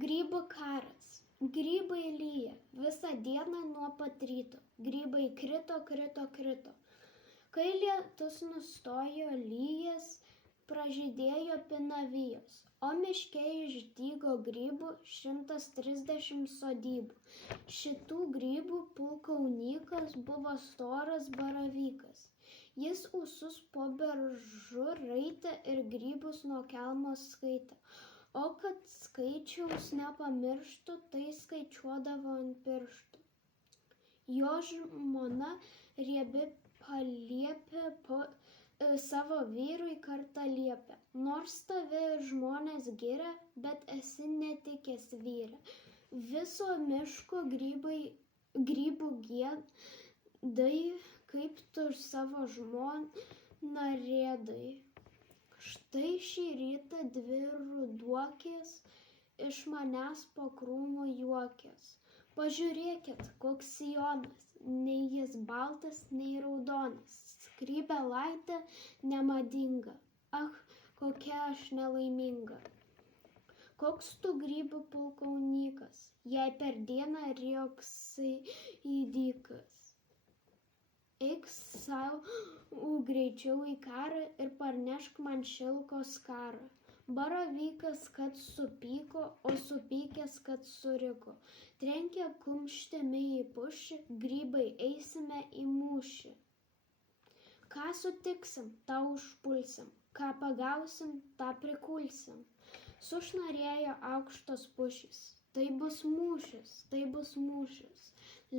Grybų karas. Grybai lyja visą dieną nuo pat ryto. Grybai krito. Kai lietus nustojo lyjęs, pražydėjo pinavijos, o miške išdygo grybų 130 sodybų. Šitų grybų pulkaunykas buvo storas baravykas. Jis ūsus po beržu raitė ir grybus nuo kelmo skaitė. O kad skaičiaus nepamirštų, tai skaičiuodavo ant pirštų. Jo žmona riebi paliepė savo vyrui kartą liepė: nors tave ir žmonės giria, bet esi netikęs vyre. Viso miško grybų giedai, kaip tu savo žmoną rėdai. Štai šį rytą 2 ruduokės iš manęs po krūmu juokės. Pažiūrėkit, koks sijonas, nei jis baltas, nei raudonas, skrybėlaitė nemadinga, ach, kokia aš nelaiminga. Koks tu grybų pulkaunykas, jei per dieną riogsai į dykas. Eik sau greičiau į karą ir parnešk man šilko skarą. Baravykas, kad supyko, o supykęs, kad suriko. Trenkė kumštimi į pušį, grybai eisime į mūšį. Ką sutiksim, tą užpulsim, ką pagausim, tą prikulsim. Sušnarėjo aukštos pušys. Tai bus mūšis.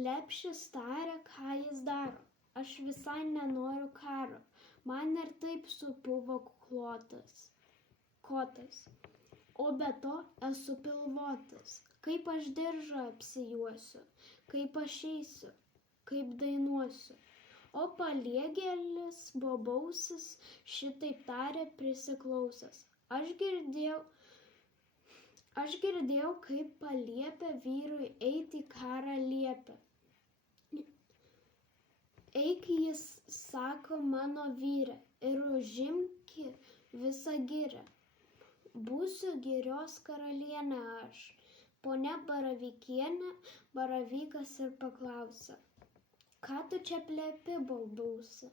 Lepšis tarė, ką jis daro. Aš visai nenoriu karo, man ir taip supuvo kotas, o be to esu pilvotas. Kaip aš diržą apsijuosiu, kaip aš eisiu, kaip dainuosiu. O paliegėlis bobausis šitaip tarė prisiklausęs. Aš girdėjau, kaip paliepė vyrui eiti į karą liepė. Eik, jis sako, mano vyre, ir užimki visą girią. Būsiu girios karalienė aš. Ponia Baravykienė, baravykas ir paklausė: ką tu čia plepi, bobausi,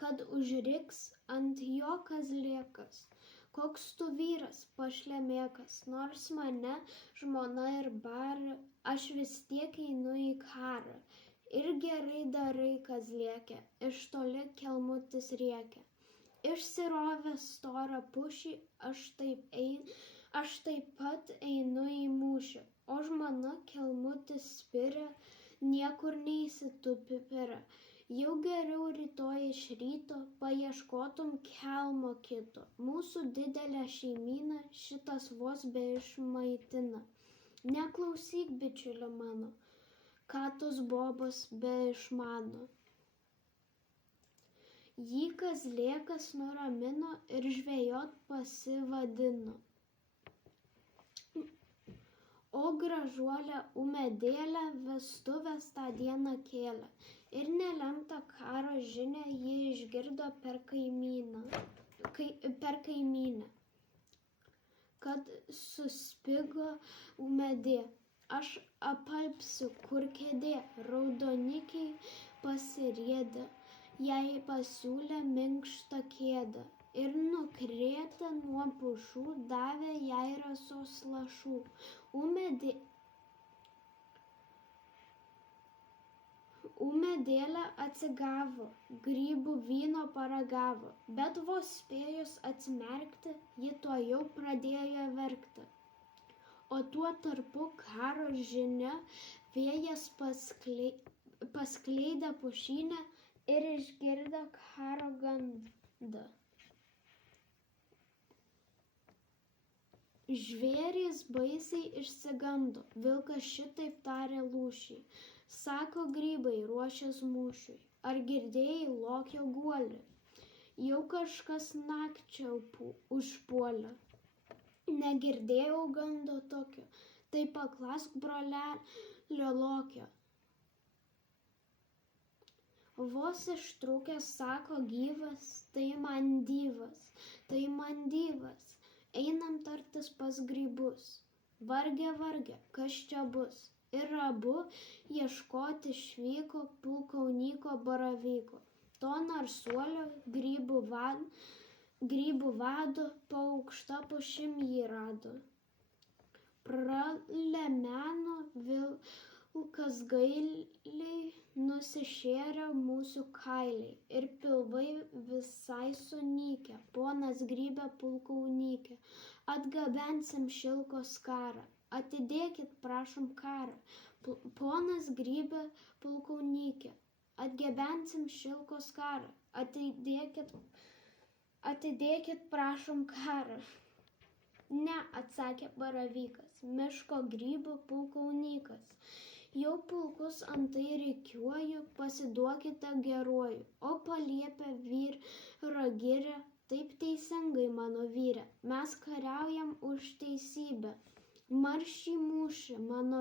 kad užriks ant jo kazlėkas? Koks tu vyras, pašlemėkas, nors mane žmona ir bara, aš vis tiek einu į karą. Ir gerai darai, kazlėke, iš toli kelmutis rėkia. Išsirovęs storą pušį, aš taip pat einu į mūšį, o žmona kelmutis spiria, niekur neisi tu pipira. Jau geriau rytoj iš ryto paieškotum kelmo kito. Mūsų didelę šeimyną šitas vos beišmaitina. Neklausyk, bičiulio mano, ką tos bobos beišmano. Jį kazlėkas nuramino ir žvejot pasivadino. O gražuolė Ūmėdėlė vestuvės tą dieną kėlė. Ir nelemtą karo žinią ji išgirdo per kaimynę. Kad suspigo Ūmėdė. Aš apalpsiu, kur kėdė, raudonikiai pasiriedė, jai pasiūlė minkštą kėdę ir nukrėtę nuo pušų davė jai rasos lašų. Ūmėdėlė atsigavo, grybų vyno paragavo, bet vos spėjus atsimerkti, ji tuojau pradėjo verkti. O tuo tarpu karo žinia vėjas paskleidė pušyne ir išgirdo karo gandą. Žvėrys baisiai išsigando, vilkas šitaip tarė lūšiai. Sako, grybai ruošias mūšiui, ar girdėjai lokio guolį? Jau kažkas nakčia užpuolė. Negirdėjau gando tokio, tai paklask brolelio lokio. Vos ištrūkęs sako gyvas, tai man dyvas, einam tartis pas grybus. varge, varge, kas čia bus. Ir abu ieškoti išvyko pulkauninko baravyko. To narsuolio grybų vado po aukšta pušim jį rado. Pralemeno vilkas gailiai, nusišėrė mūsų kailiai ir pilvai visai sunykę. Ponas grybe pulkauninke, atgabensim šilko skarą. Atidėkit, prašom, karą. Ponas grybe pulkauninke, atgabensim šilko skarą. Atidėkit, prašom, karą. Ne, atsakė baravykas, miško grybų pulkauninkas. Jau pulkus antai rikiuoju, pasiduokite geruoju. O paliepė vyro giria, taip teisingai, mano vyre, mes kariaujam už teisybę. Marš į mūšį, mano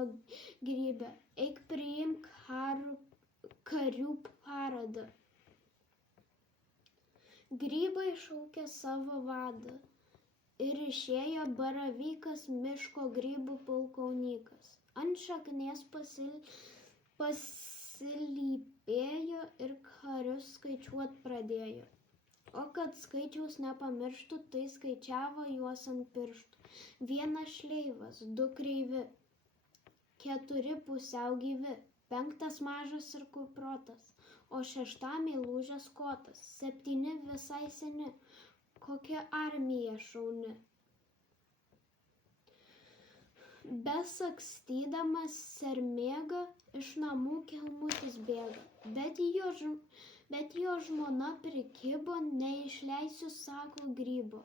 grybe, eik priimk karių paradą. Grybai šaukė savo vadą ir išėjo baravykas miško grybų pulkauninkas. Ant šaknies pasilypėjo ir karius skaičiuot pradėjo. O kad skaičiaus nepamirštų, tai skaičiavo juos ant pirštų. 1 šleivas, 2 kreivi, 4 pusiau gyvi, 5 mažas ir kuprotas, o 6 įlūžęs kotas, 7 visai seni, kokia armija šauni. Besakstydamas sermėga, iš namų kelmutis bėga, bet jo žmona prikibo, neišleisiu, sako, grybo.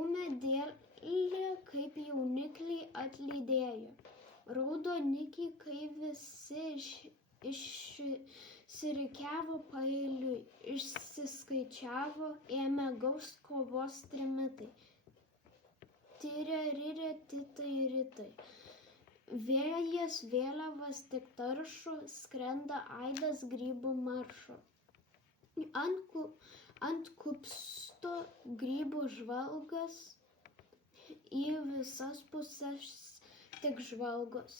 Ūmėdėlė kaip jaunikliai atlydėjo, raudonikiai, kai visi išsirikiavo paeiliui, išsiskaičiavo, ėmė gaust kovos trimitai. Tiririrė, titai, ritai. Vėjas vėliavas tik taršo, skrenda aidas grybų maršo. Ant kupsto grybų žvalgas, į visas pusės tik žvalgos.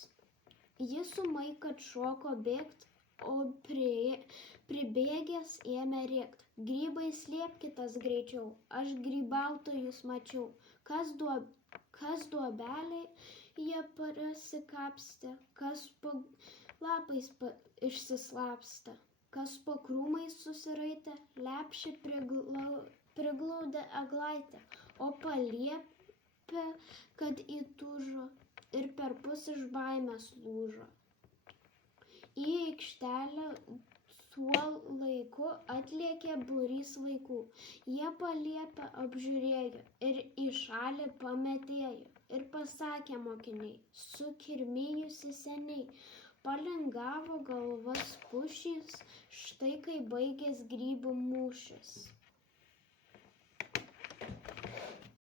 Jis ūmai, kad šoko bėgt, o pribėgęs ėmė rėkt. Grybai, slėpkitas greičiau, aš grybautojus mačiau. Kas duobelėj jie prasikapstė, kas po lapais išsislapstė, kas po krūmais susiraitė, lepšį priglaudė eglaitę, o paliepė, kad įtūžo ir perpus iš baimės lūžo. Į aikštelę tuo laiku atlėkė būrys vaikų. Jie paliepę apžiūrėjo ir į šalį pametėjo. Ir pasakė mokiniai, sukirmijusi seniai, palingavo galvas pušys, štai kai baigės grybų mūšis.